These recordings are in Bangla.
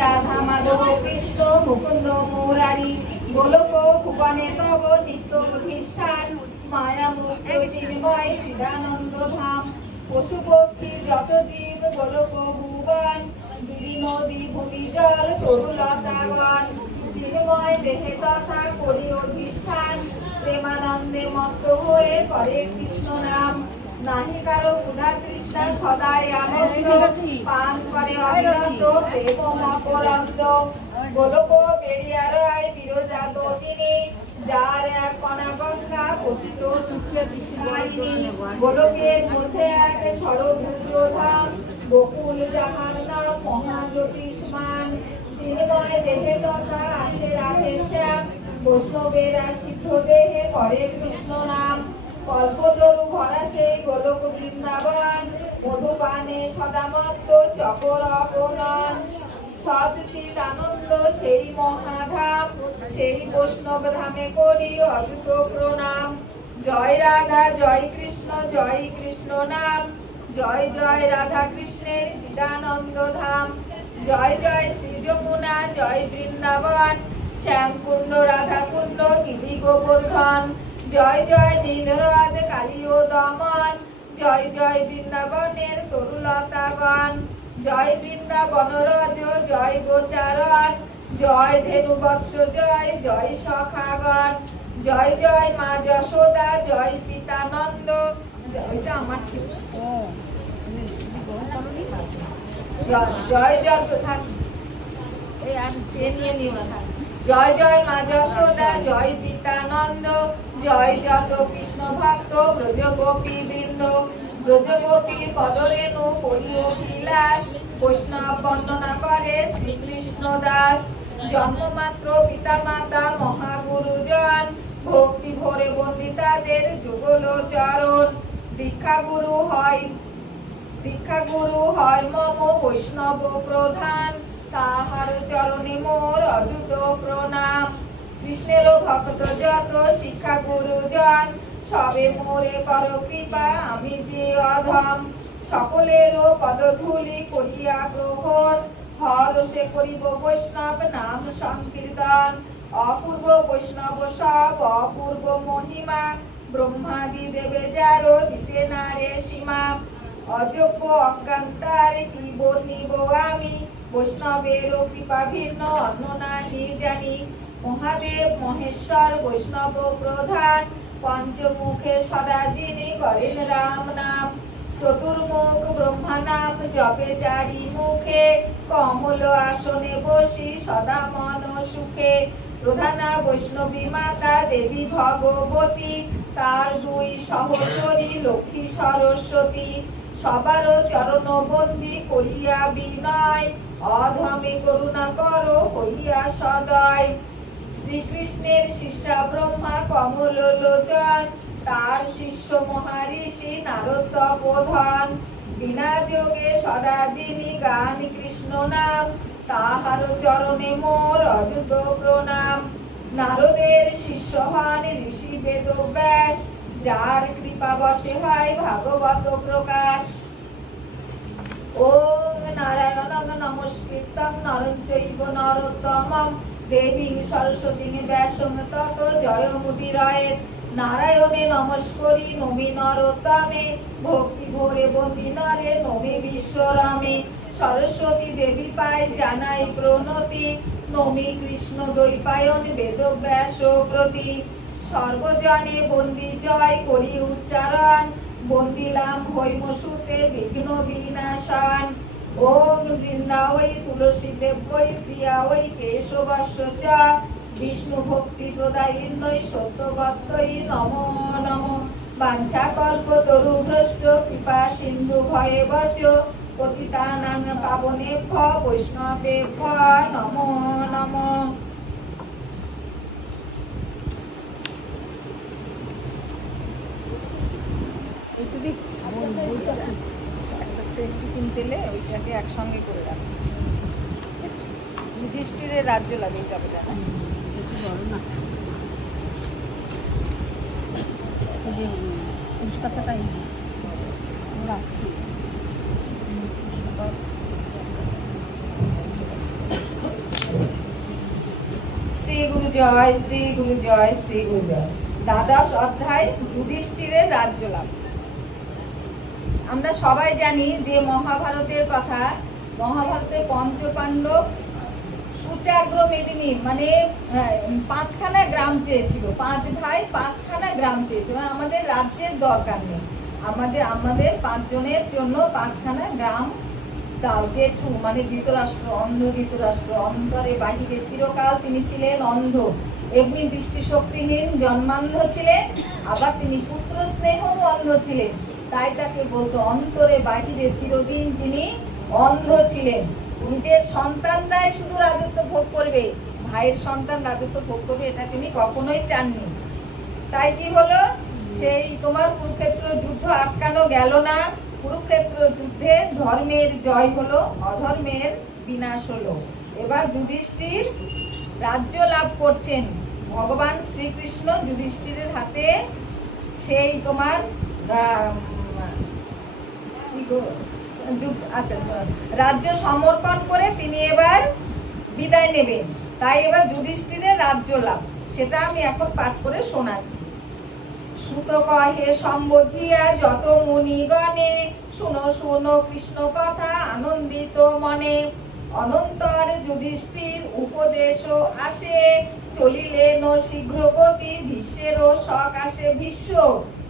রাধা মাধব কৃষ্ণ মুকুন্দ মুরারি গোলক ভুবনে তব নিত্য প্রতিষ্ঠান মায়া মুক্ত চিন্ময় চিদানন্দ ধাম পশু পক্ষী যত জীব গোলক ভুবন গিরি নদী ভূমি জল তরুলতাগণ চিন্ময় দেহে তথা করি অধিষ্ঠান প্রেমানন্দে মত্ত হয়ে করে কৃষ্ণ নাম নাহি কারো ক্ষুধা তৃষ্ণা সদাই আনন্দ পান করে অবিরত প্রেম অপরন্ত গোলক বেরিয়া রয় বিরজা দোমিনী যার এক কণা গঙ্গা পতিত চুক্তি গোলকের মধ্যে এক সরভূজ ধাম বকুল যাহার নাম মহাজ্যোতিষ্মান চিন্ময় দেহে তথা আছে রাধে শ্যাম বৈষ্ণবেরা সিদ্ধ দেহে করে কৃষ্ণ নাম কল্পতরু ভরা সেই গোলক বৃন্দাবন মধুপানে সদামত্ত চকর অপনন সৎচিত আনন্দ সেই মহাধাম সেই বৈষ্ণব ধামে করি অযুত প্রণাম জয় রাধা জয় কৃষ্ণ নাম জয় জয় রাধা কৃষ্ণের চিদানন্দ ধাম জয় জয় শ্রী যমুনা জয় বৃন্দাবন শ্যামকুণ্ড রাধাকুণ্ড গিরি গোবর্ধন জয় জয় নীলহ্রদ কালী ও দমন জয় জয় বৃন্দাবনের তরুলতাগণ জয় বৃন্দাবন রজ জয় গোচারণ জয় ধেনু বৎস জয় জয় সখাগণ জয় জয় মা যশোদা জয় পিতানন্দ জয়টা আমার ছিল জয় জয় এই আমি চেনিয়ে নিও না জয় জয় মা যশোদা জয় পিতানন্দ জয় যত কৃষ্ণ ভক্ত ব্রজ গোপী বৃন্দ ব্রজ গোপীর পদরেণু করি অভিলাষ বৈষ্ণব বন্দনা করে শ্রীকৃষ্ণ দাস জন্মমাত্র পিতা মাতা মহাগুরুজন ভক্তি ভরে বন্দিতাদের যুগল চরণ দীক্ষা গুরু হয় মম বৈষ্ণব প্রধান তাহার চরণে মোর অযুত প্রণাম কৃষ্ণের ভক্ত যত শিক্ষা গুরুজন সবে মোরে কর কৃপা আমি যে অধম সকলের পদধূলি করিয়া গ্রহণ হরষে করিব বৈষ্ণব নাম সংকীর্তন অপূর্ব বৈষ্ণব সব অপূর্ব মহিমা ব্রহ্মাদি দেবে যার দিতে না রে সীমা অযোগ্য অজ্ঞান্তার কি বর্ণিব আমি বৈষ্ণবের কৃপা ভিন্ন অন্য নাহি জানি মহাদেব মহেশ্বর বৈষ্ণব প্রধান পঞ্চমুখে সদা যিনি করেন রাম নাম চতুর্মুখ ব্রহ্মা নাম জপে চারি মুখে কমল আসনে বসি সদা মন সুখে প্রধানা বৈষ্ণবী মাতা দেবী ভগবতী তার দুই সহচরী লক্ষ্মী সরস্বতী সবার চরণ বন্দী করিয়া বিনয় অধমে করুণা করো হইয়া সদয় শ্রীকৃষ্ণের শিষ্যা ব্রহ্মা কমল লোচন তার শিষ্য মহারিষি নারদ তপোধন বিনা যোগে সদা যিনি গান কৃষ্ণ নাম তাহার চরণে মোর অযুত প্রণাম নারদের শিষ্য হন ঋষি বেদব্যাস যার কৃপা বশে হয় ভাগবত প্রকাশ ওং নারায়ণ নমস্কৃত্যং নরং চৈব নরোত্তমং দেবীং সরস্বতীং ব্যাসং তত জয়মুদিরয়েৎ নারায়ণে নমস্করি নমি নরোত্তমে ভক্তি ভরে বন্দি নরে নমি বিশ্বরমে সরস্বতী দেবী পাই জানাই প্রণতি নমি কৃষ্ণ দ্বৈপায়ন বেদব্যাস প্রতি সর্বজনে বন্দি জয় করি উচ্চারণ বন্দিলাম হৈম সুতে বিঘ্ন বিনাশন ওং বৃন্দাবৈ তুলসী দেবৈ প্রিয়াবৈ কেশবস্য চ বিষ্ণু ভক্তি প্রদায়িন্যৈ সত্যবত্তৈ নমো নমো বাঞ্ছা কল্পতরুভ্যশ্চ কৃপা সিন্ধু ভয়েবচ পতিতানাং পাবনেভ্যো বৈষ্ণবেভ্যো নমো নমো। একটা সেন্টি কিনতে এলে ওইটাকে একসঙ্গে করে রাখি যুধিষ্ঠিরের রাজ্য লাগে যাবে না বেশি বড় না যে পুরুষ কথাটা এই যে ওরা আছে শ্রী গুরু জয়, শ্রী গুরু জয়, শ্রী গুরু জয়। দ্বাদশ অধ্যায় যুধিষ্ঠিরের রাজ্য লাভ। আমরা সবাই জানি যে মহাভারতের কথা, মহাভারতে পঞ্চপাণ্ডব সুচাগ্র মেদিনী মানে 5খানা গ্রাম চেয়েছিল, 5 ভাই 5খানা গ্রাম চেয়েছিল, মানে আমাদের রাজ্যের দরকার নেই, আমাদের 5 জনের জন্য 5খানা গ্রাম দাও। জেঠু মানে ধৃতরাষ্ট্র, অন্ধ ধৃতরাষ্ট্র, অন্তরে বাহিরে চিরকাল তিনি ছিলেন অন্ধ, এমনি দৃষ্টিশক্তিহীন জন্মান্ধ ছিলেন, আবার তিনি পুত্র স্নেহ অন্ধ ছিলেন, তাই তাকে বলতো অন্তরে বাহিরে চিরদিন তিনি অন্ধ ছিলেন। নিজের সন্তানরাই শুধু রাজত্ব ভোগ করবে, ভাইয়ের সন্তান রাজত্ব ভোগ করবে এটা তিনি কখনোই চাননি। তাই কি হলো, সেই তোমার কুরুক্ষেত্র যুদ্ধ আটকানো গেল না। কুরুক্ষেত্র যুদ্ধে ধর্মের জয় হলো, অধর্মের বিনাশ হলো। এবার যুধিষ্ঠির রাজ্য লাভ করছেন। ভগবান শ্রীকৃষ্ণ যুধিষ্ঠিরের হাতে সেই তোমার রাজ্য সমর্পণ করে তিনি এবার বিদায় নেবেন। তাই এবার যুধিষ্ঠিরের রাজ্য লাভ, সেটা আমি এখন পাঠ করে শোনাচ্ছি। সুত কহে সম্বোধিয়া যত মুনিগণে, শুনো শুনো কৃষ্ণ কথা আনন্দিত মনে। অনন্তর যুধিষ্ঠির উপদেশ আসে, চলিলেন শীঘ্র গতি ভীষ্মেরও শখ আসে।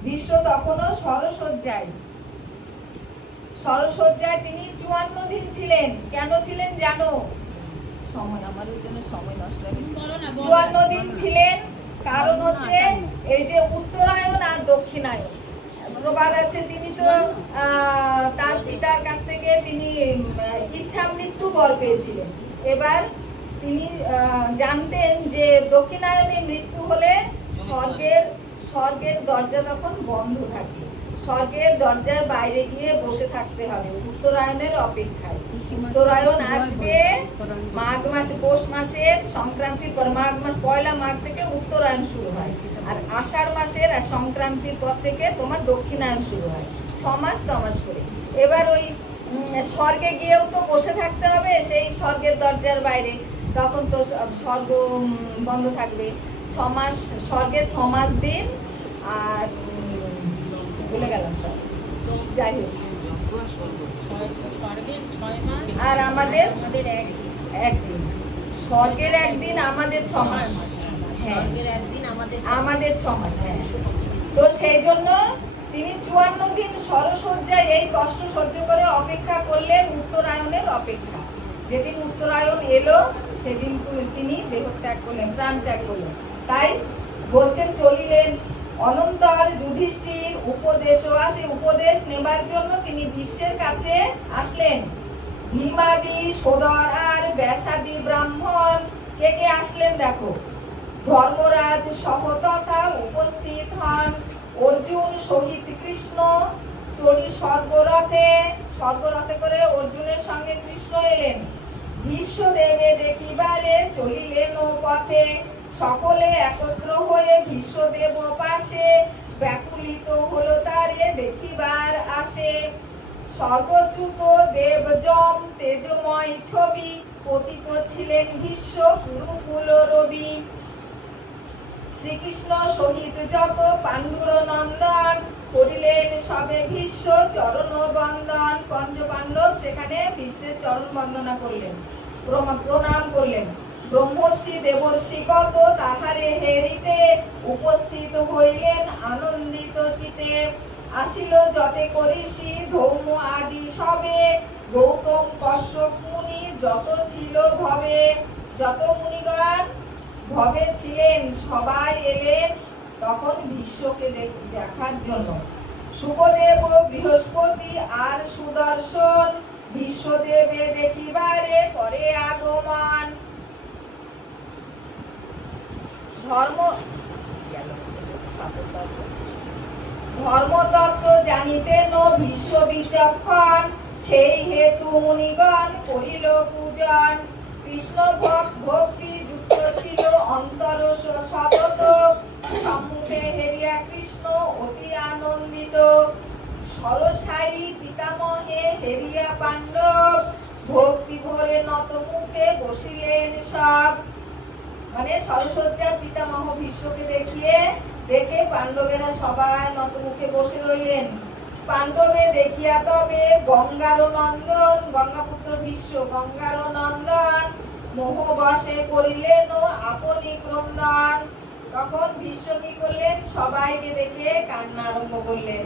ভীষ্ম তখনও সরসজ্জায় তিনি 54 দিন ছিলেন। কেন ছিলেন জানো? সময় আমাদের জন্য সময় নষ্ট হবে। 54 দিন ছিলেন কারণ হচ্ছে এই যে উত্তরায়ণ আর দক্ষিণায়ন। প্রবাদ আছে তিনি তো তার পিতার কাছ থেকে তিনি ইচ্ছা মৃত্যু বর পেয়েছিলেন। এবার তিনি জানতেন যে দক্ষিণায়নে মৃত্যু হলে স্বর্গের দরজা তখন বন্ধ থাকে, স্বর্গের দরজার বাইরে গিয়ে বসে থাকতে হবে উত্তরায়ণের অপেক্ষায়। উত্তরায়ণ আসবে মাঘ মাসে, পৌষ মাসের সংক্রান্তির পর, মাঘ মাস পয়লা মাঘ থেকে উত্তরায়ণ শুরু হয়, আর আষাঢ় মাসের আর সংক্রান্তির পর থেকে তোমার দক্ষিণায়ণ শুরু হয়। 6 মাস করে। এবার ওই স্বর্গে গিয়েও তো বসে থাকতে হবে সেই স্বর্গের দরজার বাইরে, তখন তো স্বর্গ বন্ধ থাকবে। 6 মাস স্বর্গে 6 মাস দিন, আর ভুলে গেলাম সব, যাই হোক, আর আমাদের একদিন স্বর্গের একদিন, আমাদের 6 মাস, হ্যাঁ আমাদের 6 মাস, হ্যাঁ। তো সেই জন্য তিনি 54 দিন সরসজ্জায় এই কষ্ট সহ্য করে অপেক্ষা করলেন উত্তরায়ণের অপেক্ষা। যেদিন উত্তরায়ণ এলো সেদিন তিনি দেহত্যাগ করলেন, প্রাণ ত্যাগ করলেন। তাই বলছেন চলিলেন অনন্তর যুধিষ্ঠির উপদেশও আসে, উপদেশ নেবার জন্য তিনি ভীষ্মের কাছে আসলেন। ভীমাদি সোদর আর ব্যাসাদি ব্রাহ্মণ কে আসলেন দেখো। ধর্মরাজ সহ তথা উপস্থিত হন, অর্জুন সহিত কৃষ্ণ চলি স্বর্গরথে করে অর্জুনের সঙ্গে কৃষ্ণ এলেন। ভীষ্মদেবে দেখিবারে চলিলেন পথে, সকলে একত্র হয়ে ভীষ্মদেব পাশে, ব্যাকুলিত হলো তারে দেখিবার আসে। স্বর্গচ্যুত দেব যম তেজময় ছবি, পতিত ছিলেন ভীষ্ম কুরুকুল রবি। শ্রীকৃষ্ণ সহিত যত পাণ্ডুর নন্দন, করিলেন সবে ভীষ্ম চরণ বন্দন। পঞ্চপাণ্ডব সেখানে ভীষ্মের চরণ বন্দনা করলেন, প্রণাম করলেন। ব্রহ্মর্ষি দেবর্ষি কত তাহারে হেরিতে, উপস্থিত হইলেন আনন্দিত চিতে। আসিল যতে করিসি ধৌম আদি সবে, গৌতম কশ্যপ মুনি যত ছিল ভবে। যত মুনিগণ ভবে ছিলেন সবাই এলেন তখন ভীষ্মকে দেখার জন্য। শুভদেব বৃহস্পতি আর সুদর্শন, ভীষ্মদেবে দেখিবারে করে আগমন। ধর্মতত্ত্ব জানিতেন ভীষ্ম বিচক্ষণ, সেই হেতু মুনিগণ করিল পূজন। কৃষ্ণ ভক্তি যুক্ত ছিল অন্তর সতত, সম্মুখে হেরিয়া কৃষ্ণ অতি আনন্দিত। সরসায়ী পিতামহে হেরিয়া পাণ্ডব, ভক্তি ভরে নত মুখে বসিলেন সব। মানে সরসজ্জা পিতামহ ভীষ্মকে দেখে পাণ্ডবেরা সবাই নতমুখে বসে রইলেন। পাণ্ডবে দেখিয়া তবে গঙ্গার নন্দন, গঙ্গাপুত্র ভীষ্ম গঙ্গার নন্দন মোহ বশে করিলেন আপনি ক্রন্দন। তখন ভীষ্ম কি করলেন? সবাইকে দেখে কান্না আরম্ভ করলেন।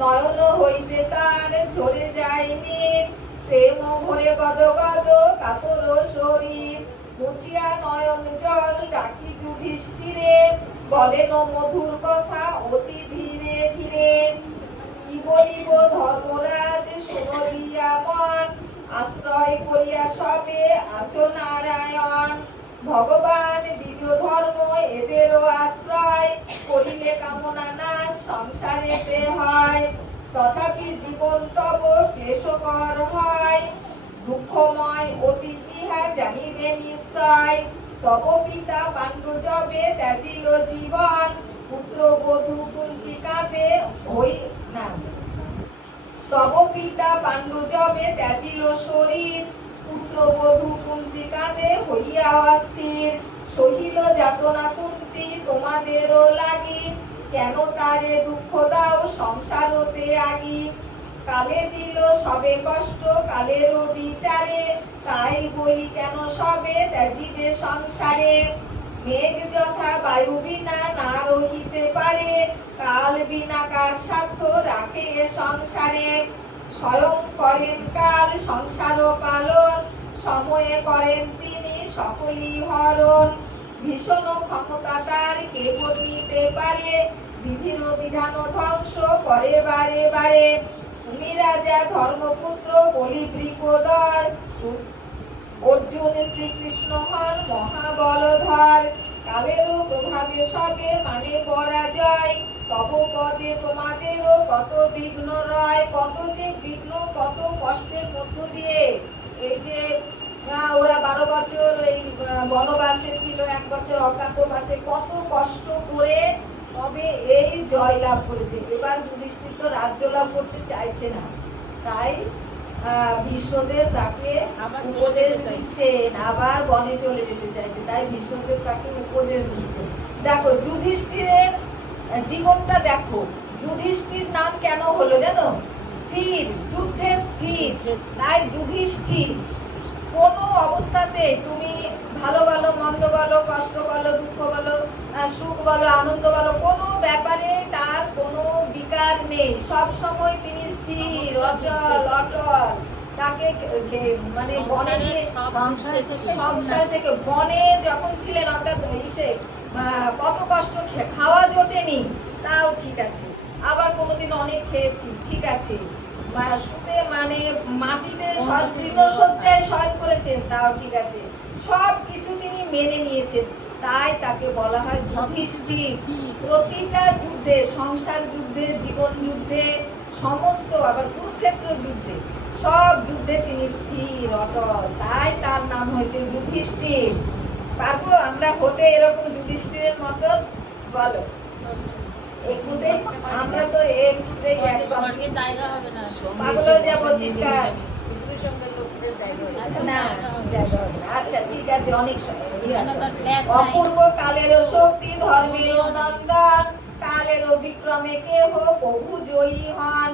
নয়ন হইতে তার ঝরে যায়নি, প্রেম ভরে গদ গদ কাতর শরীর। মুছিয়া নয়ন জল ডাকি যুধিষ্ঠিরে, বলেন মধুর কথা অতি ধীরে ধীরে। কি বলিব ধর্মরাজ শুনো দিয়া মন, আশ্রয় করিয়া সবে আছো নারায়ণ। ভগবান দ্বিজ ধর্ম এদেরও আশ্রয়, করিলে কামনা নাশ সংসারেতে হয়। তথাপি জীবন তব ক্লেশকর হয়, দুঃখময় অতীত ইহা জানিবে নিশ্চয়। তব পিতা পাণ্ডু যবে ত্যাজিল জীবন, পুত্র বধূ কুন্তি কাঁদে হই না। তব পিতা পাণ্ডু যবে ত্যাজিল শরীর, পুত্র বধূ কুন্তি কাঁদে হইয়া অস্থির। সহিল যাতনা কুন্তি তোমাদেরও লাগি, কেন তারে দুঃখ দাও সংসারতে আগি। কালে দিল সবে কষ্ট কালেরও বিচারে, তাই বলি কেন সবে ত্যাজিবে সংসারে। মেঘ যথা বায়ু বিনা না রহিতে পারে, কাল বিনা কার স্বার্থ রাখে এ সংসারে। স্বয়ং করেন কাল সংসার পালন, সময়ে করেন তিনি সকলই হরণ। ভীষণ ক্ষমতা তার কে বলিতে পারে, বিধির বিধান ধ্বংস করে বারে বারে। তুমি রাজা ধর্মপুত্র বলি বৃকোদর, অর্জুন শ্রীকৃষ্ণ হন মহাবলধর। কালেরও প্রভাবে সবে মানে পরাজয়, তব পদে তোমাদেরও কত বিঘ্ন রয়। কত যে বিঘ্ন কত কষ্টের মধ্য দিয়ে এই যে ওরা 12 বছর এই বনবাসে ছিল, 1 বছর অজ্ঞাতবাসে, কত কষ্ট করে তবে এই জয় লাভ করেছে। এবার যুধিষ্ঠির তো রাজ্য লাভ করতে চাইছে না, তাই ভীষ্মদেব তাকে উপদেশ দিচ্ছেন, আবার বনে চলে যেতে চাইছে, তাই ভীষ্মদেব তাকে উপদেশ দিচ্ছে। দেখো যুধিষ্ঠিরের জীবনটা দেখো, যুধিষ্ঠির নাম কেন হলো জানো? স্থির, যুদ্ধে স্থির, তাই যুধিষ্ঠির। কোনো অবস্থাতে তুমি ভালো বলো মন্দ বলো, কষ্ট বলো দুঃখ বলো, সুখ বলো আনন্দ বলো, কোনো ব্যাপারে তার কোনো বিকার নেই, সব সময় তিনি স্থির অচল অটল। তাকে মানে বনে সংসার থেকে বনে যখন ছিলেন অর্থাৎ ইসে কত কষ্ট, খাওয়া জোটেনি তাও ঠিক আছে, আবার কোনোদিন অনেক খেয়েছি ঠিক আছে, শুতে মানে মাটিতে তৃণশয্যায় শয়ন করেছেন তাও ঠিক আছে, সব কিছু তিনি মেনে নিয়েছেন, তাই তাকে বলা হয় যুধিষ্ঠির। প্রতিটা যুদ্ধে, সংসার যুদ্ধে, জীবন যুদ্ধে, সমস্ত আবার কুরুক্ষেত্র যুদ্ধে, সব যুদ্ধে তিনি স্থির অটল, তাই তার নাম হয়েছে যুধিষ্ঠির। পারবো আমরা হতে এরকম যুধিষ্ঠিরের মতন? বলো একটুতে, আমরা তো একটুতে একদম জায়গা হবে না, পাগল যাব চিৎকার না, জায়গা হবে না। আচ্ছা ঠিক আছে, অনেক অপূর্ব কালেরও শক্তি ধর্মেরও নন্দন, কালেরও বিক্রমে কেহ প্রভু জয়ী হন।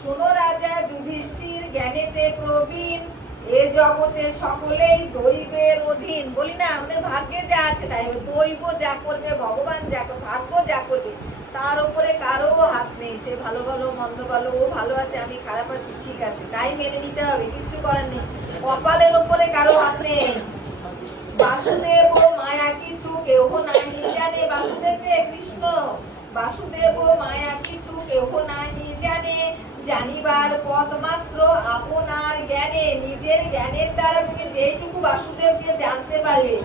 শোনো রাজা যুধিষ্ঠির জ্ঞানেতে প্রবীণ, এ জগতে সকলেই দৈবের অধীন। বলি না আমাদের ভাগ্যে যা আছে তাই দৈব যা করবে, ভগবান যা করবে, ভাগ্য যা করবে তার উপরে কারো হাত নেই। সে ভালো ভালো মন্দ ভালো, ও ভালো আছে আমি খারাপ আছি ঠিক আছে, তাই মেনে নিতে হবে, কিচ্ছু করার নেই, কপালের উপরে কারো হাত নেই। বাসুদেব মায়া কিছু কেহ নাহি জানে, বাসুদেব কৃষ্ণ, বাসুদেব মায়া কিছু কেহ নাহি জানে, জানিবার পথ মাত্র আপনার জ্ঞানে। নিজের জ্ঞানের দ্বারা তুমি যেটুকু বাসুদেবকে জানতে পারবে,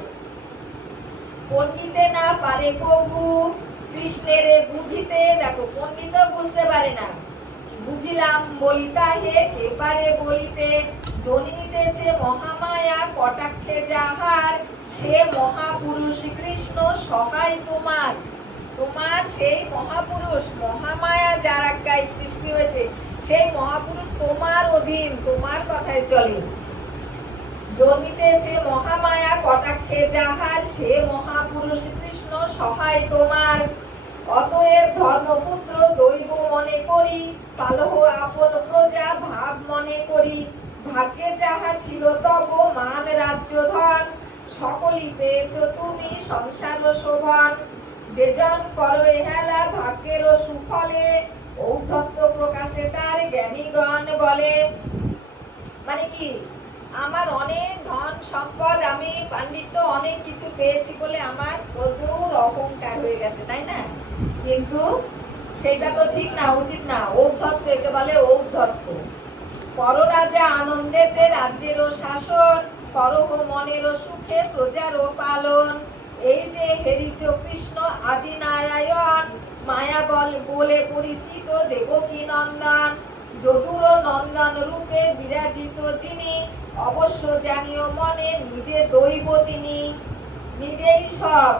পণ্ডিতে না পারে কবু কৃষ্ণের বুঝিতে। দেখো পণ্ডিত বুঝতে পারে না, বুঝিলাম বলিতা হে এবারে বলিতে। জন্মিতেছে মহামায়া কটাক্ষে যাহার, সে মহাপুরুষ কৃষ্ণ সহায় তোমার। তোমার সেই মহাপুরুষ, মহামায়া যার আজ্ঞায় সৃষ্টি হয়েছে, সেই মহাপুরুষ তোমার অধীন, তোমার কথায় চলে। জন্মিতেছে মহামায়া কটাক্ষে যাহার, সে মহাপুরুষ কৃষ্ণ সহায় তোমার। অতএব ধর্মপুত্র দৈব মনে করি, পালহ আপন প্রজা ভাব মনে করি। ভাগ্যে যাহা ছিল তব মান রাজ্য ধন, সকলই পেয়েছ তুমি সংসার শোভন। যে জন করো হেলা ভাগ্যের সুফলে, ঔদ্ধত্য প্রকাশে তার জ্ঞানীগণ বলে। মানে কি, আমার অনেক ধন সম্পদ, আমি পাণ্ডিত্য অনেক কিছু পেয়েছি বলে আমার প্রচুর অহংকার হয়ে গেছে, তাই না? কিন্তু সেটা তো ঠিক না, উচিত না। ঔদ্ধত্য একে বলে ঔদ্ধত্য। পররাজা আনন্দেতে রাজ্যেরও শাসন, করহ মনেরও সুখে প্রজারও পালন। এই যে হেরিচ কৃষ্ণ আদি নারায়ণ, মায়া বলে পরিচিত দেবকী নন্দন। যদুর নন্দন রূপে বিরাজিত যিনি, অবশ্য জানিও মনে নিজে দৈব তিনি। নিজেই সব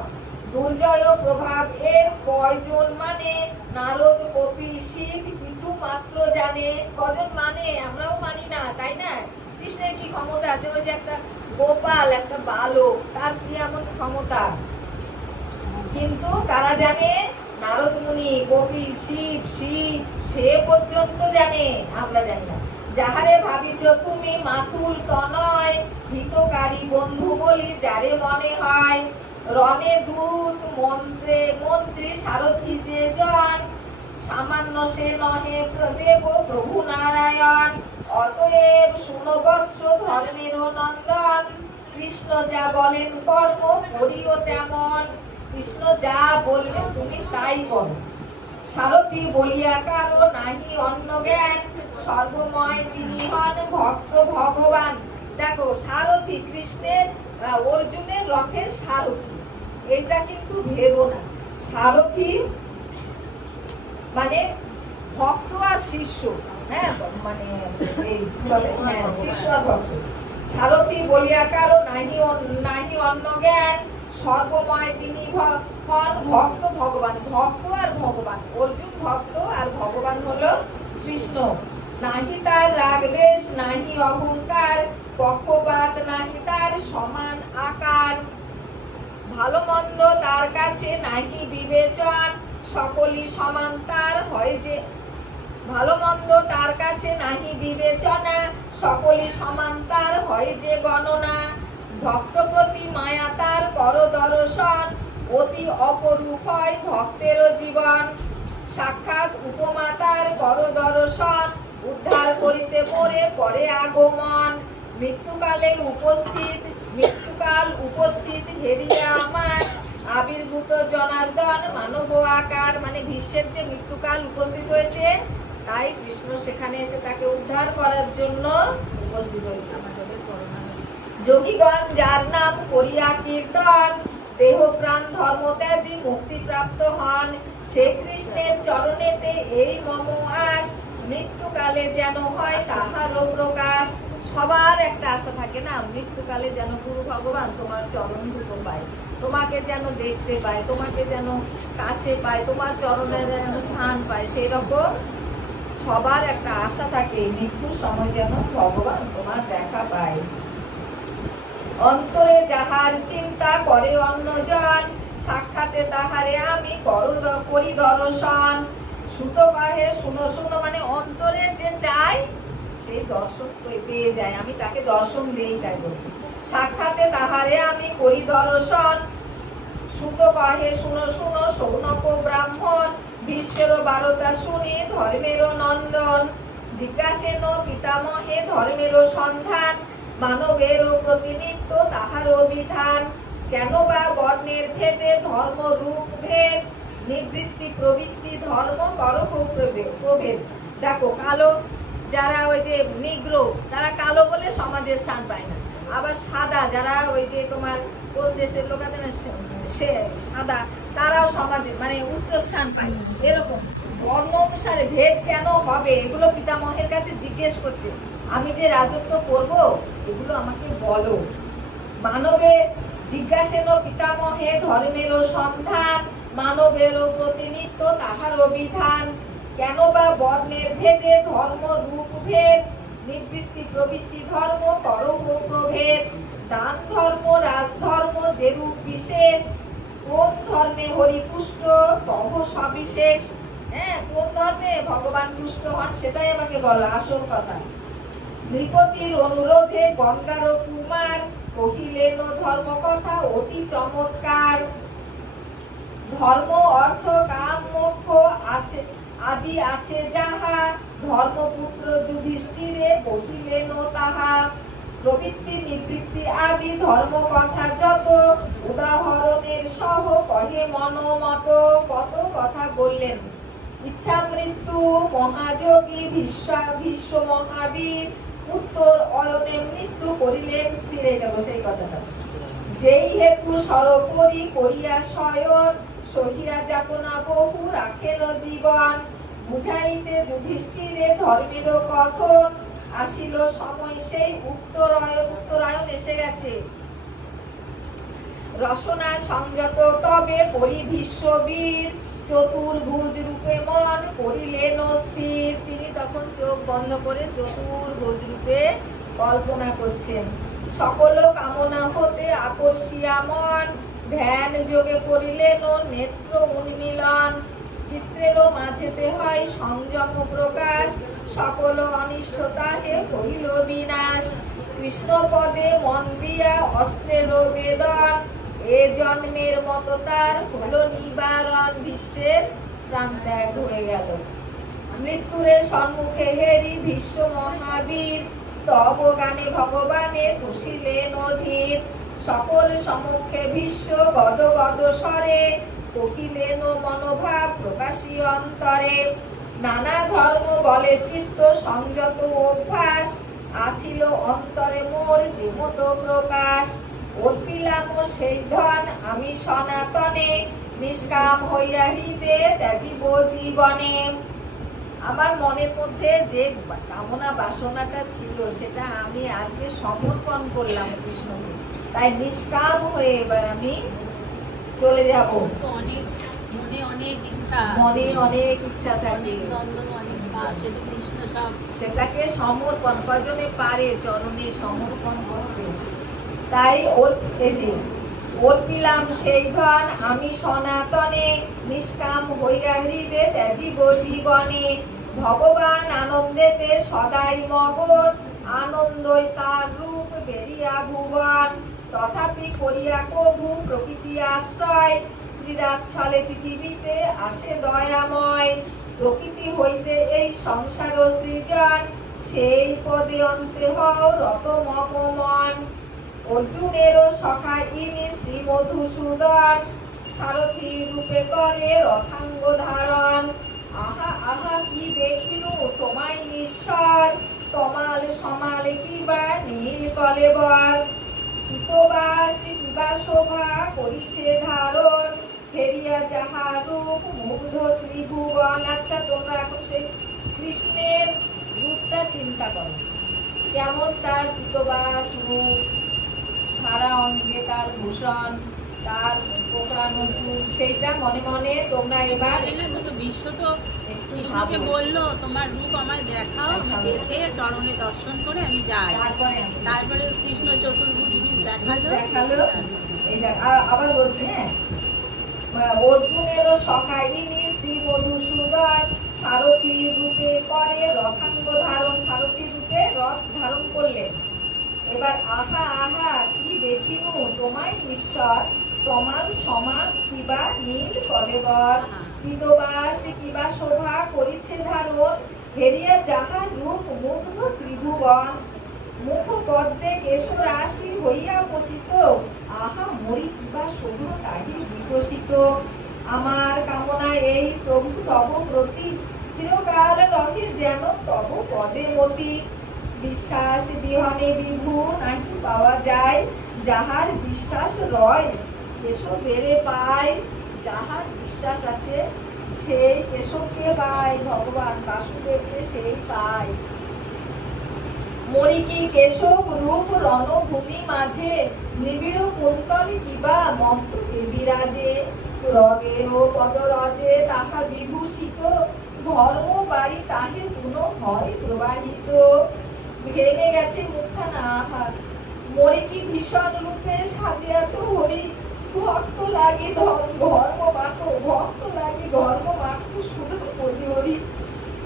দুর্জয় প্রভাব এর কয়জন মানে, নারদ কপি শিব কিছু মাত্র জানে। কজন মানে? আমরাও মানি না, তাই না? কৃষ্ণের কি ক্ষমতা আছে? ওই যে একটা গোপাল, একটা বালক, তার কি এমন ক্ষমতা? কিন্তু কারা জানে? নারদ মুনি, কপিল, শিব সে পর্যন্ত জানে, আমরা জানি না। যাহারে ভাবিছ তুমি মাতুল তনয়, হিতকারী বন্ধু বলি যারে মনে হয়। রণে দূত মন্ত্রী সারথি যে জন, সামান্য সে নহে দেব প্রভু নারায়ণ। অতএব শুনো বৎস ধর্মের নন্দন, কৃষ্ণ যা বলেন কর্ম করিও তেমন। কৃষ্ণ যা বলবে তুমি তাই বলো। সারথি বলিয়া কারো নাহি অন্য জ্ঞান, সর্বময় তিনি হন ভক্ত ভগবান। দেখো, সারথি কৃষ্ণের, অর্জুনের রথের সারথি, এইটা কিন্তু ভেবো না। সারথি মানে ভক্ত আর শিষ্য, হ্যাঁ, মানে এই শিষ্য আর ভক্ত। সারথি বলিয়া কারো নাহি অন্য জ্ঞান, সর্বময় তিনি হন ভক্ত ভগবান। ভক্ত আর ভগবান, অর্জুন ভক্ত আর ভগবান হলো কৃষ্ণ। নাহি তার রাগ দেশ, নাহি অহংকার, পক্ষপাত নাহি তার সমান আকার। ভালো মন্দ তার কাছে নাহি বিবেচন, সকলই সমান তার হয় যে। ভালো মন্দ তার কাছে নাহি বিবেচনা, সকলই সমান তার হয় যে গণনা। ভক্ত প্রতি মায়া তার কর দর্শন, অতি অপরূপ হয় ভক্তেরও জীবন। সাক্ষাৎ উপমা তার কর দর্শন, উদ্ধার করিতে মোরে করে আগমন। মৃত্যুকাল উপস্থিত হেরিয়া আমার, আবির্ভূত জনার্দন মানব আকার। মানে বিশ্বের যে মৃত্যুকাল উপস্থিত হয়েছে, তাই কৃষ্ণ সেখানে এসে তাকে উদ্ধার করার জন্য উপস্থিত হয়েছে। যোগীগণ যার নাম করিয়া কীর্তন, দেহ প্রাণ ধর্ম ত্যাজি মুক্তি প্রাপ্ত হন। সে কৃষ্ণের চরণেতে এই মম আস, মৃত্যুকালে যেন হয় তাহারও প্রকাশ। সবার একটা আশা থাকে না, মৃত্যুকালে যেন গুরু ভগবান তোমার চরণ দুটো পায়, তোমাকে যেন দেখতে পায়, তোমাকে যেন কাছে পায়, তোমার চরণের যেন স্থান পায়। সেই রকম সবার একটা আশা থাকে, মৃত্যুর সময় যেন ভগবান তোমার দেখা পায়। অন্তরে যাহার চিন্তা করে অন্যজন, সাক্ষাতে তাহারে আমি করি দর্শন। সুত বাহে শুনো শুনো, মানে অন্তরে যে চাই সেই দর্শন পেয়ে যায়, আমি তাকে দর্শন দেই, তাই বলছি। সাক্ষাতে তাহারে আমি করি দর্শন। সুত কহে শুনো শুনো, সৌনক ব্রাহ্মণ, বিশ্বের বারতা শুনি ধর্মেরও নন্দন। জিজ্ঞাসেন পিতামহে ধর্মেরও সন্ধান, মানবেরও প্রতিনিত্য তাহারও বিধান। কেন বা বর্ণের ভেদে ধর্ম রূপ ভেদ, নিবৃত্তি প্রবৃত্তি ধর্ম করহ প্রভেদ। দেখো, কালো যারা, ওই যে নিগ্রো, তারা কালো বলে সমাজে স্থান পায় না। আবার সাদা যারা, ওই যে তোমার কোন দেশের লোক আছে না, সে সাদা, তারাও সমাজে মানে উচ্চ স্থান পায়। এরকম বর্ণ অনুসারে ভেদ কেন হবে, এগুলো পিতামহের কাছে জিজ্ঞেস করছে। আমি যে রাজত্ব করব, এগুলো আমাকে বলো। মানবে জিজ্ঞাসেন পিতামহে ধর্মেরও সন্ধান, মানবেরও প্রতিনিত্য তাহারও বিধান। কেন বা বর্ণের ভেদে ধর্ম রূপ ভেদ, নিবৃত্তি প্রবৃত্তি ধর্ম করহ প্রভেদ। দান ধর্ম রাজধর্ম যেরূপ বিশেষ, কোন ধর্মে হরি পুষ্ট তব সবিশেষ। হ্যাঁ, কোন ধর্মে ভগবান পুষ্ট হন সেটাই আমাকে বলো, আসল কথা। নৃপতির অনুরোধে গঙ্গার কুমার কহিলেন ধর্ম কথা অতি চমৎকার। ধর্ম অর্থ কাম মোক্ষ আছে আদি আছে যাহা, ধর্মপুত্র যুধিষ্ঠিরে কহিলেন তাহা। প্রবৃত্তি নিবৃত্তি আদি ধর্ম কথা যত, উদাহরণের সহ কহে মনোমত। কত কথা বললেন। ইচ্ছা মৃত্যু মহাযোগী ভীষ্ম মহাবীর, উত্তর অয়নে মৃত্যু করিলেন স্থির। দেখো সেই কথাটা, যেই হেতু সর্বোপরি করিয়া শয়ন, সহিয়া যাতনা বহু রাখেন জীবন। বুঝাইতে যুধিষ্ঠিরে ধর্মের কথন, আসিল সময় সেই উত্তরায়ণ। উত্তরায়ণ এসে গেছে। রসনা সংযত তবে করি ভীষ্মবীর, চতুর্ভুজ রূপে মন করিলেন স্থির। তিনি তখন চোখ বন্ধ করে চতুর্ভুজ রূপে কল্পনা করছেন। সকল কামনা হতে আকর্ষিয়া মন, ধ্যান যোগে করিলেন নেত্র উন্মিলন। চিত্রেরও মাঝেতে হয় সংযম প্রকাশ, সকল অনিষ্টতা হে হইল বিনাশ। কৃষ্ণ পদে মন দিয়া অস্ত্রের বেদন, এ জন্মের মতো তার হলো নিবারণ। ভীষ্মের প্রাণ ত্যাগ হয়ে গেল। মৃত্যুরে সম্মুখে হেরি ভীষ্ম মহাবীর, স্তব গানে ভগবানে তুষিলেন অধীর। সকল সমক্ষে ভীষ্ম গদ গদ স্বরে, কহিলেন মনোভাব প্রকাশী অন্তরে। নানা ধর্ম বলে চিত্ত সংযত অভ্যাস, আছিল অন্তরে মোর যে মতো প্রকাশ। অর্পিলাম সেই ধন আমি সনাতনে, নিষ্কাম হইয়া হৃদে ত্যাজিব জীবনে। আমার মনের মধ্যে যে কামনা বাসনাটা ছিল সেটা আমি আজকে সমর্পণ করলাম কৃষ্ণকে, তাই নিষ্কাম হয়ে এবার আমি চলে যাব। মনে অনেক ইচ্ছা থাকে, সেটাকে সমর্পণ কজনে পারে চরণে সমর্পণ করতে। তাই অর্পিলাম সেই ধন আমি সনাতনে, নিষ্কাম হইয়া হৃদে ত্যাজিব জীবনে। ভগবান আনন্দেতে সদাই মগন, আনন্দই তার রূপ বেরিয়া ভুবন। তথাপি করিয়া কভু প্রকৃতি আশ্রয়, ক্রীড়াচ্ছলে পৃথিবীতে আসে দয়াময়। প্রকৃতি হইতে এই সংসার সৃজন, সেই পদে অন্তে হও রত মম মন। অর্জুনেরও সখা ইনি শ্রী মধুসূদন, সারথী রূপে করে রথাঙ্গ ধারণ। আহা আহা কি দেখিনু তোমায় ঈশ্বর, তমাল সমাল কিবা নীল কলেবর। কিতবাস কিবা শোভা করিছে ধারণ, ফেরিয়া যাহা রূপ মুগ্ধ ত্রিভুবন। আচ্ছা, তোমরা এখন সেই কৃষ্ণের রূপটা চিন্তা করো, কেমন তার কিতবাস রূপ, সারা অঙ্গে তার ভূষণ, তার কোকড়ানো চুল, সেইটা মনে মনে তোমরা এবার। বিশ্ব তো কৃষ্ণকে বললো তোমার রূপ আমায় দেখাও, আমি দেখে চরণে দর্শন করে আমি যাই। তারপরে কৃষ্ণ চতুর্ভুজ রূপ দেখালো। আবার বলছি, হ্যাঁ, অর্জুনেরও সখা ইনি শ্রী মধুসূদন, সারথী রূপে করে রথাঙ্গ ধারণ। সারথী রূপে রথ ধারণ করলেন। এবার আহা আহা কি দেখিনু তোমায় ঈশ্বর, তমাল সমান কিবা নীল কলেবর। পিতবাস কিবা শোভা করিছে ধারণ, হেরিয়া যাহা রূপ মুগ্ধ ত্রিভুবন। মুখ পদ্মে কেশর রাশি হইয়া পতিত, আহা মরি কিবা শোভা তাহি বিকশিত। আমার কামনা এই প্রভু তব প্রতি, চিরকাল রহে যেন তব পদে মতি। বিশ্বাস বিহনে বিভু নাহি পাওয়া যায়, যাহার বিশ্বাস রয় কেশব বেড়ে পায়। যাহার বিশ্বাস আছে সেই কেশবকে পায়, ভগবান বাসুদেবকে সেই পায়। মরিকি কেশব রূপ রণভূমি মাঝে, নিবিড় কুন্তলে কিবা মস্তকে বিরাজে। রগেরও পদরজে তাহা বিভূষিত, ধর্ম বাড়ি তাহে পুন হয় প্রবাহিত। ঘেমে গেছে মুখখানা, আহার মরিকি ভীষণ রূপে সাজিয়াছ হরি, ভক্ত লাগি ধর্ম মাত্র, ভক্ত লাগি ধর্ম মাত্র, শুধু করি হরি।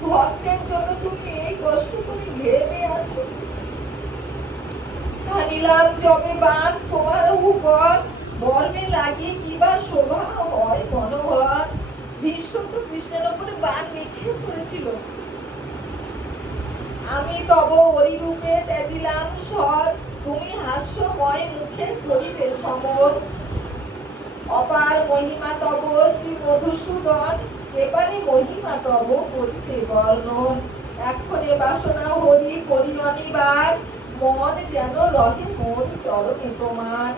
ভক্তের জন্য তুমি এই কষ্ট করে ভেবে আছো। আনিলাম যবে বান তোমার উপর, বর্মে লাগি কিবা শোভা হয় মনোহর। ভীষ্ম তো কৃষ্ণের উপরে বান নিক্ষেপ করেছিল। আমি তব হরি রূপে ত্যাজিলাম স্বর, তুমি হাস্যময় মুখে করিতে সমর। অপার মহিমা তব শ্রী মধুসূদন, এবারে মহিমা তব করিতে বর্ণন। এক্ষণে বাসনা হরি করি অনিবার, মন যেন রহে মোর চরণে তোমার।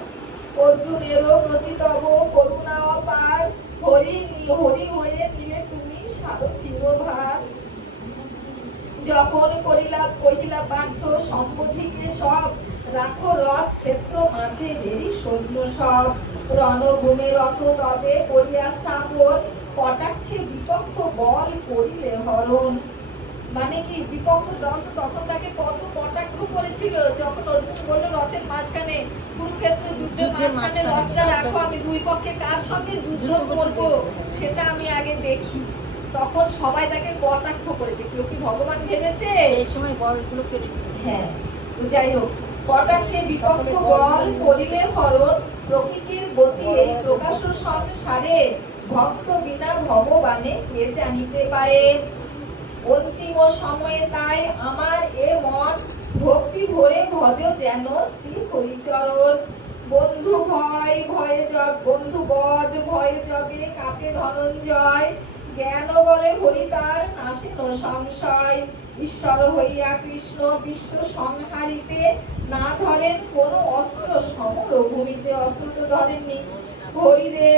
অর্জুনেরও প্রতি তব করুণা অপার, হরি হরি হয়ে দিলে তুমি সারথির ভার। যখন কহিলা পার্থ সম্পত্তিকে সব, রাখো রথ ক্ষেত্র মাঝে বেরি সৈন্য সব। রণভূমে রথ তবে করিয়া স্থাপন, কটাক্ষে বিপক্ষ বল করিলে হরণ। মানে কি, বিপক্ষ দল তো তখন তাকে কত কটাক্ষ করেছিল। যখন অর্জুন বলল রথের মাঝখানে, কুরুক্ষেত্র যুদ্ধের মাঝখানে রথটা রাখো, আমি দুই পক্ষে কার সঙ্গে যুদ্ধ করব সেটা আমি আগে দেখি। তখন সবাই তাকে কটাক্ষ করেছে। কেউ কি ভগবান ভেবেছে? সেই সময় বলগুলো কেটে দিয়েছে। হ্যাঁ, তো যাই হোক, কটাক্ষে বিপক্ষ বল করিলে হরণ। প্রকৃতির গতি এই প্রকাশ সংসারে, ভক্ত বিনা ভগবানে কে জানিতে পারে। অন্তিম সময়ে তাই আমার এ মন, ভক্তি ভরে ভজ যেন শ্রী হরিচরণ। বন্ধু ভয় ভয়ে জব, বন্ধু বধ ভয়ে জবে কাপে ধনঞ্জয়। জ্ঞান বলে হরি তার নাশেন সংশয়। ঈশ্বর হইয়া কৃষ্ণ বিশ্ব সংহারিতে, না ধরেন কোন অস্ত্র সমর ভূমিতে। অস্ত্র তো ধরেননি, হরিরে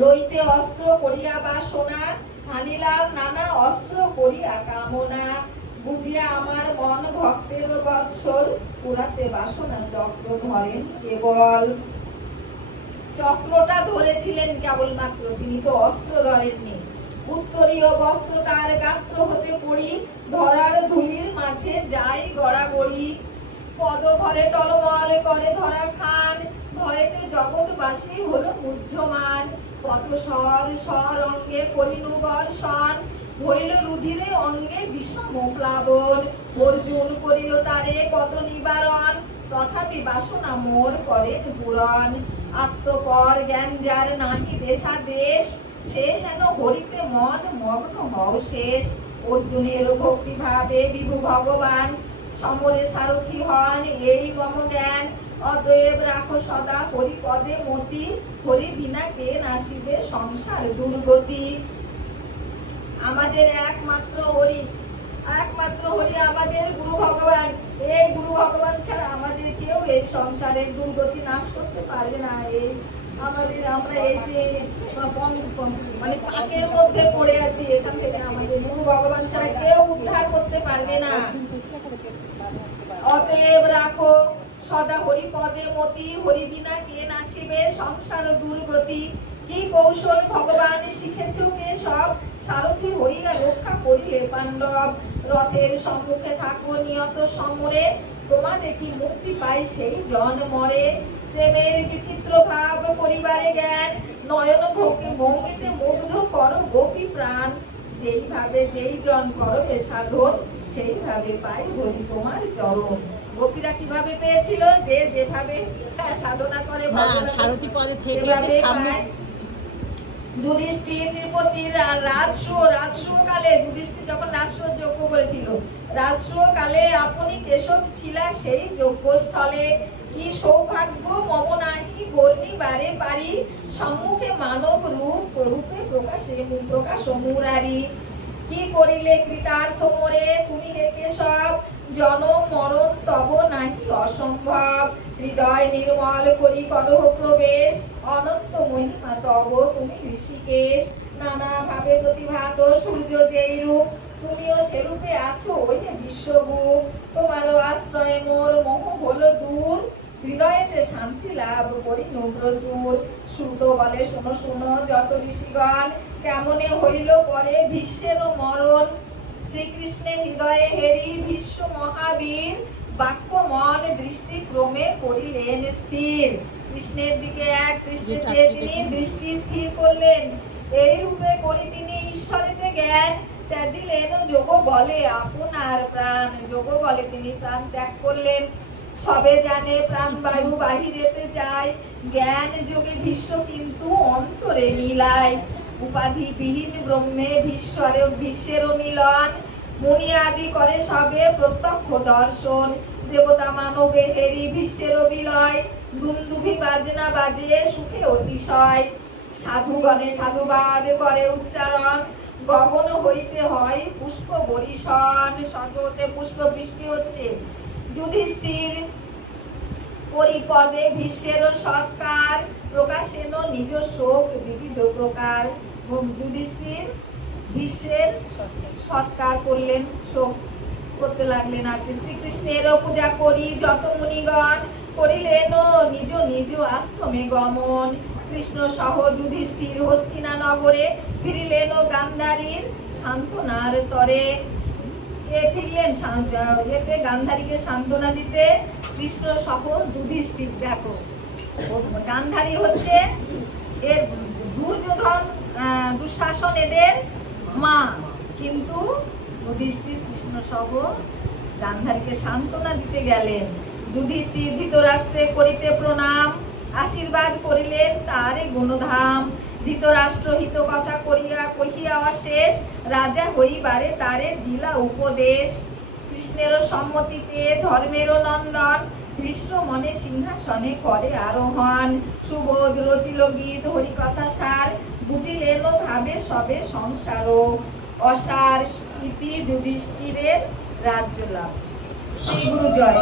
লইতে অস্ত্র করিয়া বাসনা, আনিলাম নানা অস্ত্র করিয়া কামনা। বুঝিয়া আমার মন ভক্তের বৎসল, পুরাতে বাসনা চক্র ধরেন কেবল। চক্রটা ধরেছিলেন কেবলমাত্র, তিনি তো অস্ত্র ধরেননি। উত্তরীয় বস্ত্র তার গাত্র হতে পড়ি, ধরার ধুলির মাঝে যাই গড়াগড়ি। পদ ভরে টলমল করে ধরা খান, ভয়েতে জগৎবাসী হলো মুহ্যমান। কত স্বর অঙ্গে করিনু বর্ষণ, হইল রুধিরে অঙ্গে বিষম প্লাবন। অর্জুন করিল তারে কত নিবারণ, তথাপি বাসনা মোর করেন পূরণ। আত্মপর জ্ঞান যার নাহি দেশাদেশ, সে হেন হরিতে মন মগ্ন হও শেষ। অর্জুনের ভক্তি ভাবে বিভু ভগবান, সমরে সারথি হন এই মম জ্ঞান। অতএব রাখো সদা হরি পদে মতি, হরি বিনা কে নাসিবে সংসার দুর্গতি। আমাদের একমাত্র হরি, একমাত্র হরি আমাদের গুরু ভগবান। এই গুরু ভগবান ছাড়া আমাদের কেউ এই সংসারের দুর্গতি নাশ করতে পারবে না। এই আমাদের, আমরা এই যে মানে পাকের মধ্যে পড়ে আছি, এখান থেকে আমাদের গুরু ভগবান ছাড়া কেউ উদ্ধার করতে পারবে না। অতএব রাখো সদা হরি পদে মতি, হরি বিনা কে নাসিবে সংসার দুর্গতি। কি কৌশল ভগবান শিখেছ কে সব, সারথি হইয়া রক্ষা করিলে পাণ্ডব। রথের সম্মুখে থাকো নিয়ত সমরে, তোমাদের কি মুক্তি পাই সেই জন মরে। প্রেমের বিচিত্র ভাব পরিবারে জ্ঞান, নয়ন ভঙ্গিতে মুগ্ধ করো গোপী প্রাণ। যেইভাবে যেই জন করবে সাধন, সেইভাবে পাই হরি তোমার চরণ। গোপীরা কিভাবে পেয়েছিল? যে যেভাবে সাধনা করে সারথি পদে থেকে সেভাবে পায়। যুধিষ্ঠির নৃপতির রাজসূয় কালে, যুধিষ্ঠির যখন রাজসূয় যজ্ঞ করেছিল, রাজসূয় কালে আপনি কেশব ছিলা সেই যজ্ঞস্থলে। কি সৌভাগ্য মম নাহি বর্ণিবারে পারি, সম্মুখে মানব রূপে প্রকাশ মুরারি। কি করিলে কৃতার্থ মোরে তুমি হে কেশব, জনম মরণ তব নাহি অসম্ভব। হৃদয় নির্মল করি করহ প্রবেশ, অনন্ত মহিমা তব তুমি ঋষিকেশ। নানা ভাবে প্রতিভাত সূর্য যেই রূপ, তুমিও সেরূপে আছো ওই বিশ্বরূপ। তোমারও আশ্রয় মোর মোহ হলো দূর, হৃদয়েতে শান্তি লাভ করি প্রচুর। শ্রুত বলে শোনো শোনো যত ঋষিগণ, কেমনে হইল পরে ভীষ্মের মরণ। শ্রীকৃষ্ণের হৃদয়ে হেরি ভীষ্ম মহাবীর, বাক্য মন দৃষ্টি ক্রমে করিলেন স্থির। কৃষ্ণের দিকে এক দৃষ্টি চেয়ে তিনি দৃষ্টি স্থির করলেন। এই রূপে করি তিনি ঈশ্বরেতে জ্ঞান ত্যাজিলেন যোগ বলে আপনার প্রাণ। যোগ বলে তিনি প্রাণ ত্যাগ করলেন। সবে জানে প্রাণ বায়ু বাহিরেতে যায়, জ্ঞান যোগে বিশ্ব কিন্তু অন্তরে মিলায়। উপাধি বিহীন ব্রহ্মে বিশ্বেরও মিলন, মুনি আদি করে সবে প্রত্যক্ষ দর্শন। দেবতা মানবে হেরি বিশ্বেরও বিলয়, দুন্দুভি বাজনা বাজে সুখে অতিশয়। সাধুগণে সাধুবাদ করে উচ্চারণ, গগন হইতে হয় পুষ্প বরিশন। স্বর্গ হতে পুষ্প বৃষ্টি হচ্ছে। যুধিষ্ঠির পরিপদে ভীষ্মেরও সৎকার, প্রকাশেন নিজ শোক বিবিধ প্রকার। যুধিষ্ঠির ভীষ্মের সৎকার করলেন, শোক করতে লাগলেন। আর শ্রীকৃষ্ণেরও পূজা করি যত মুনিগণ, করিলেন নিজ নিজ আশ্রমে গমন। কৃষ্ণ সহ যুধিষ্ঠির হস্তিনা নগরে, ফিরিলেন গান্ধারীর সান্ত্বনার তরে। ফিরলেন গান্ধারীকে সান্ত্বনা দিতে, কৃষ্ণ সহ যুধিষ্ঠির। দেখো গান্ধারী হচ্ছে এর দুর্যোধন দুঃশাসন এদের মা, কিন্তু যুধিষ্ঠির কৃষ্ণ সহ গান্ধারীকে সান্ত্বনা দিতে গেলেন। যুধিষ্ঠির ধৃতরাষ্ট্রে করিতে প্রণাম, আশীর্বাদ করিলেন তারে গুণধাম। ধৃতরাষ্ট্র হিত কথা কহিয়া অশেষ, রাজা হইবারে তারে দিলা উপদেশ। কৃষ্ণেরও সম্মতিতে ধর্মেরও নন্দন, কৃষ্ণ মনে সিংহাসনে করে আরোহণ। সুবোধ রচিল গীত হরিকথা সার, বুঝিলেন ভাবে সবে সংসার অসার। ইতি যুধিষ্ঠিরের রাজ্য লাভ। শ্রী গুরু জয়।